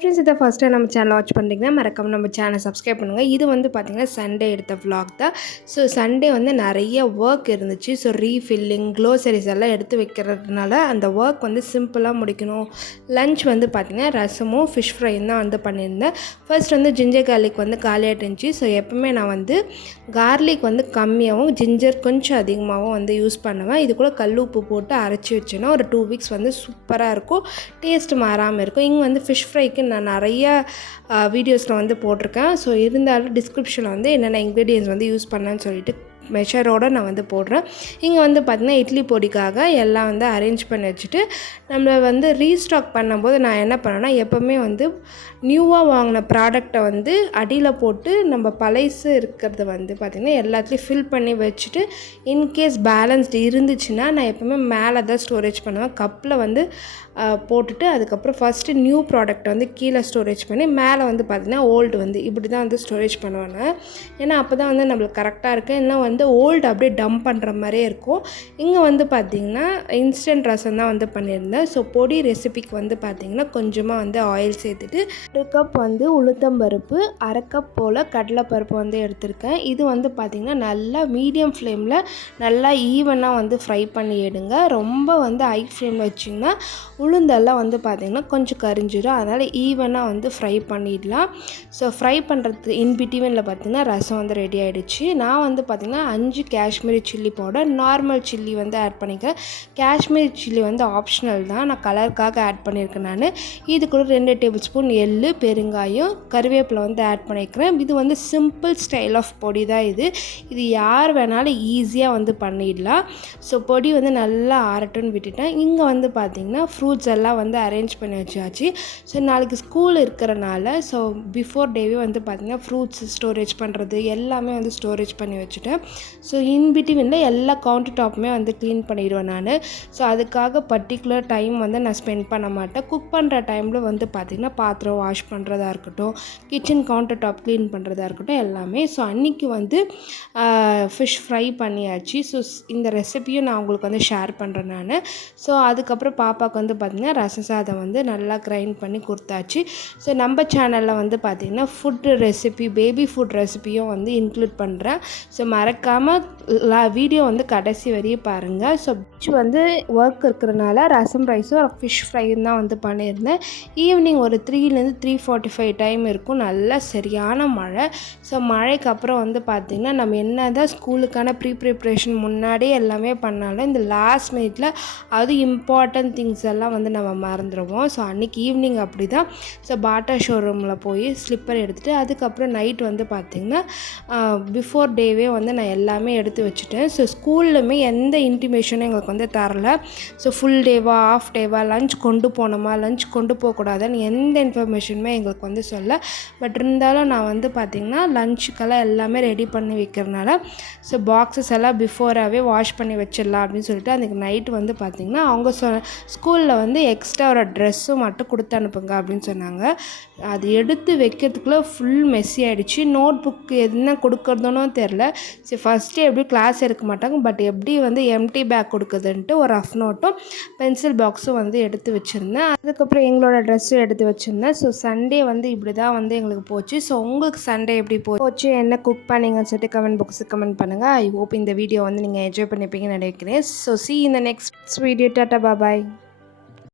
Friends இதை first time நம்ம channel watch பண்ணுறீங்கன்னா மறக்காம நம்ம சேனல் சப்ஸ்கிரைப் பண்ணுங்கள். இது வந்து பார்த்திங்கன்னா சண்டே எடுத்த விலாக் தான். ஸோ சண்டே வந்து நிறைய ஒர்க் இருந்துச்சு. ஸோ ரீஃபில்லிங் க்ளோசரிஸ் எல்லாம் எடுத்து வைக்கிறதுனால அந்த ஒர்க் வந்து சிம்பிளாக முடிக்கணும். லன்ச் வந்து பார்த்திங்கன்னா ரசமும் ஃபிஷ் ஃப்ரையும் தான் வந்து பண்ணியிருந்தேன். ஃபர்ஸ்ட் வந்து ஜிஞ்சர் கார்லிக் வந்து காலியாகிட்டு இருந்துச்சு. ஸோ எப்போவுமே நான் வந்து கார்லிக் வந்து கம்மியாகவும் ஜிஞ்சர் கொஞ்சம் அதிகமாகவும் வந்து யூஸ் பண்ணுவேன். இது கூட கல் உப்பு போட்டு அரைச்சி வச்சேன்னா ஒரு 2 வீக்ஸ் வந்து சூப்பராக இருக்கும், டேஸ்ட் மாறாமல் இருக்கும். இங்கே வந்து ஃபிஷ் ஃப்ரைக்கு நான் நிறையா வீடியோஸில் வந்து போட்டிருக்கேன். ஸோ இருந்தாலும் டிஸ்கிரிப்ஷனில் வந்து என்னென்ன இன்க்ரீடியன்ஸ் வந்து யூஸ் பண்ணேன்னு சொல்லிட்டு மெஷரோடு நான் வந்து போடுறேன். இங்கே வந்து பார்த்திங்கன்னா இட்லி பொடிக்காக எல்லாம் வந்து அரேஞ்ச் பண்ணி வச்சுட்டு நம்மளை வந்து ரீஸ்டாக் பண்ணும்போது நான் என்ன பண்ணேன்னா எப்போவுமே வந்து நியூவாக வாங்கின ப்ராடக்டை வந்து அடியில் போட்டு நம்ம பழைசு இருக்கிறத வந்து பார்த்திங்கன்னா எல்லாத்துலேயும் ஃபில் பண்ணி வச்சுட்டு இன்கேஸ் பேலன்ஸ்டு இருந்துச்சுன்னா நான் எப்போவுமே மேலே தான் ஸ்டோரேஜ் பண்ணுவேன். கப்பில் வந்து போட்டுட்டு அதுக்கப்புறம் ஃபஸ்ட்டு நியூ ப்ராடக்டை வந்து கீழே ஸ்டோரேஜ் பண்ணி மேலே வந்து பார்த்திங்கன்னா ஓல்டு வந்து இப்படி தான் வந்து ஸ்டோரேஜ் பண்ணுவேன். ஏன்னா அப்போ தான் வந்து நம்மளுக்கு கரெக்டாக இருக்குது. இன்னும் வந்து ஓல்டு அப்படியே டம்ப் பண்ணுற மாதிரியே இருக்கும். இங்கே வந்து பார்த்திங்கன்னா இன்ஸ்டன்ட் ரசம் தான் வந்து பண்ணியிருந்தேன். ஸோ பொடி ரெசிபிக்கு வந்து பார்த்திங்கன்னா கொஞ்சமாக வந்து ஆயில் சேர்த்துட்டு 1 கப் வந்து உளுத்தம்பருப்பு, 1/2 கப் போல் கடலைப்பருப்பு வந்து எடுத்திருக்கேன். இது வந்து பார்த்திங்கன்னா நல்லா மீடியம் ஃப்ளேமில் நல்லா ஈவனாக வந்து ஃப்ரை பண்ணி எடுங்க. ரொம்ப வந்து ஹை ஃப்ளேமில் வச்சிங்கன்னா உளுந்தெல்லாம் வந்து பார்த்திங்கன்னா கொஞ்சம் கரிஞ்சிடும். அதனால் ஈவனாக வந்து ஃப்ரை பண்ணிடலாம். ஸோ ஃப்ரை பண்ணுறது இன்பிட்வீனில் பார்த்திங்கன்னா ரசம் வந்து ரெடி ஆகிடுச்சு. நான் வந்து பார்த்திங்கன்னா 5 Kashmiri chilli powder, normal chilli வந்து ஆட் பண்ணிக்கிறேன். காஷ்மீரி சில்லி வந்து ஆப்ஷனல் தான், நான் கலருக்காக ஆட் பண்ணியிருக்கேன். நான் இது கூட 2 டேபிள் ஸ்பூன் எள்ளு, பெருங்காயம், கருவேப்பிலை வந்து ஆட் பண்ணிக்கிறேன். இது வந்து சிம்பிள் ஸ்டைல் ஆஃப் பொடி தான். இது யார் வேணாலும் ஈஸியாக வந்து பண்ணிடலாம். ஸோ பொடி வந்து நல்லா ஆறட்டுன்னு விட்டுட்டேன். இங்கே வந்து பார்த்திங்கன்னா ஃப்ரூட்ஸ் எல்லாம் வந்து அரேஞ்ச் பண்ணி வச்சாச்சு. ஸோ நாளைக்கு ஸ்கூல் இருக்கிறனால ஸோ பிஃபோர் டேவே வந்து பார்த்திங்கன்னா ஃப்ரூட்ஸ் ஸ்டோரேஜ் பண்ணுறது எல்லாமே வந்து ஸ்டோரேஜ் பண்ணி வச்சுட்டேன். ஸோ இன்பிட்வீனில் எல்லா கவுண்டர் டாப்புமே வந்து க்ளீன் பண்ணிடுவேன் நான். ஸோ அதுக்காக பர்டிகுலர் டைம் வந்து நான் ஸ்பெண்ட் பண்ண மாட்டேன். குக் பண்ணுற டைமில் வந்து பார்த்திங்கன்னா பாத்திரம் வாஷ் பண்ணுறதா இருக்கட்டும், கிச்சன் கவுண்டர் டாப் க்ளீன் பண்ணுறதா இருக்கட்டும் எல்லாமே. ஸோ அன்றைக்கி வந்து ஃபிஷ் ஃப்ரை பண்ணியாச்சு. ஸோ இந்த ரெசிபியும் நான் உங்களுக்கு வந்து ஷேர் பண்ணுறேன் நான். ஸோ அதுக்கப்புறம் பாப்பாவுக்கு வந்து பார்த்திங்கன்னா ரசம் சாதம் வந்து நல்லா கிரைண்ட் பண்ணி கொடுத்தாச்சு. ஸோ நம்ம சேனலில் வந்து பார்த்திங்கன்னா ஃபுட்டு ரெசிபி, பேபி ஃபுட் ரெசிபியும் வந்து இன்க்ளூட் பண்ணுறேன். ஸோ மறக்காமல் வீடியோ வந்து கடைசி வரையும் பாருங்கள். ஸோ வந்து ஒர்க் இருக்கிறனால ரசம் ரைஸும் ஃபிஷ் ஃப்ரையும் தான் வந்து பண்ணியிருந்தேன். ஈவினிங் ஒரு 3லேருந்து 3:45 டைம் இருக்கும். நல்லா சரியான மழை. ஸோ மழைக்கு அப்புறம் வந்து பார்த்திங்கன்னா நம்ம என்ன தான் ஸ்கூலுக்கான ப்ரிப்ரேஷன் முன்னாடியே எல்லாமே பண்ணாலும் இந்த லாஸ்ட் மினிட்ல அது இம்பார்ட்டன்ட் திங்ஸ் எல்லாம் வந்து நம்ம மறந்துடுவோம். ஸோ அன்றைக்கி ஈவினிங் அப்படி தான். ஸோ பாட்டா ஷோரூமில் போய் ஸ்லிப்பர் எடுத்துகிட்டு அதுக்கப்புறம் நைட் வந்து பார்த்திங்கன்னா பிஃபோர் டேவே வந்து நான் எல்லாமே எடுத்து வச்சுட்டேன். ஸோ ஸ்கூல்லுமே எந்த இன்டிமேஷனும் எங்களுக்கு வந்து தரல. ஸோ ஃபுல் டேவா, ஆஃப் டேவா, லஞ்ச் கொண்டு போகணுமா, லஞ்ச் கொண்டு போகக்கூடாதுன்னு எந்த இன்ஃபர்மேஷனுமே எங்களுக்கு வந்து சொல்ல. பட் இருந்தாலும் நான் வந்து பார்த்திங்கன்னா லஞ்சுக்கெல்லாம் எல்லாமே ரெடி பண்ணி வைக்கிறனால ஸோ பாக்ஸஸ் எல்லாம் பிஃபோராகவே வாஷ் பண்ணி வச்சிடலாம் அப்படின்னு சொல்லிட்டு அன்றைக்கி நைட்டு வந்து பார்த்திங்கன்னா அவங்க ஸ்கூலில் வந்து எக்ஸ்ட்ரா ஒரு ட்ரெஸ்ஸும் மட்டும் கொடுத்து அனுப்புங்க அப்படின்னு சொன்னாங்க. அது எடுத்து வைக்கிறதுக்குள்ளே ஃபுல் மெஸ்ஸி ஆகிடுச்சு. நோட் புக்கு என்ன கொடுக்குறதுன்னு தெரில. சரி ஃபஸ்ட்டு எப்படி கிளாஸ் எடுக்க மாட்டாங்க, பட் எப்படி வந்து எம்டி பேக் கொடுக்குதுன்ட்டு ஒரு ரஃப் நோட்டும் பென்சில் பாக்ஸும் வந்து எடுத்து வச்சுருந்தேன். அதுக்கப்புறம் எங்களோட ட்ரெஸ்ஸும் எடுத்து வச்சுருந்தேன். ஸோ சண்டே வந்து இப்படி தான் வந்து எங்களுக்கு போச்சு. ஸோ உங்களுக்கு சண்டே எப்படி போச்சு, என்ன குக் பண்ணிங்கன்னு சொல்லிட்டு கமெண்ட் பாக்ஸுக்கு கமெண்ட் பண்ணுங்கள். ஐ ஹோப் இந்த வீடியோ வந்து நீங்கள் என்ஜாய் பண்ணிப்பீங்கன்னு நினைக்கிறேன். So see you in the next video. Tata, bye bye.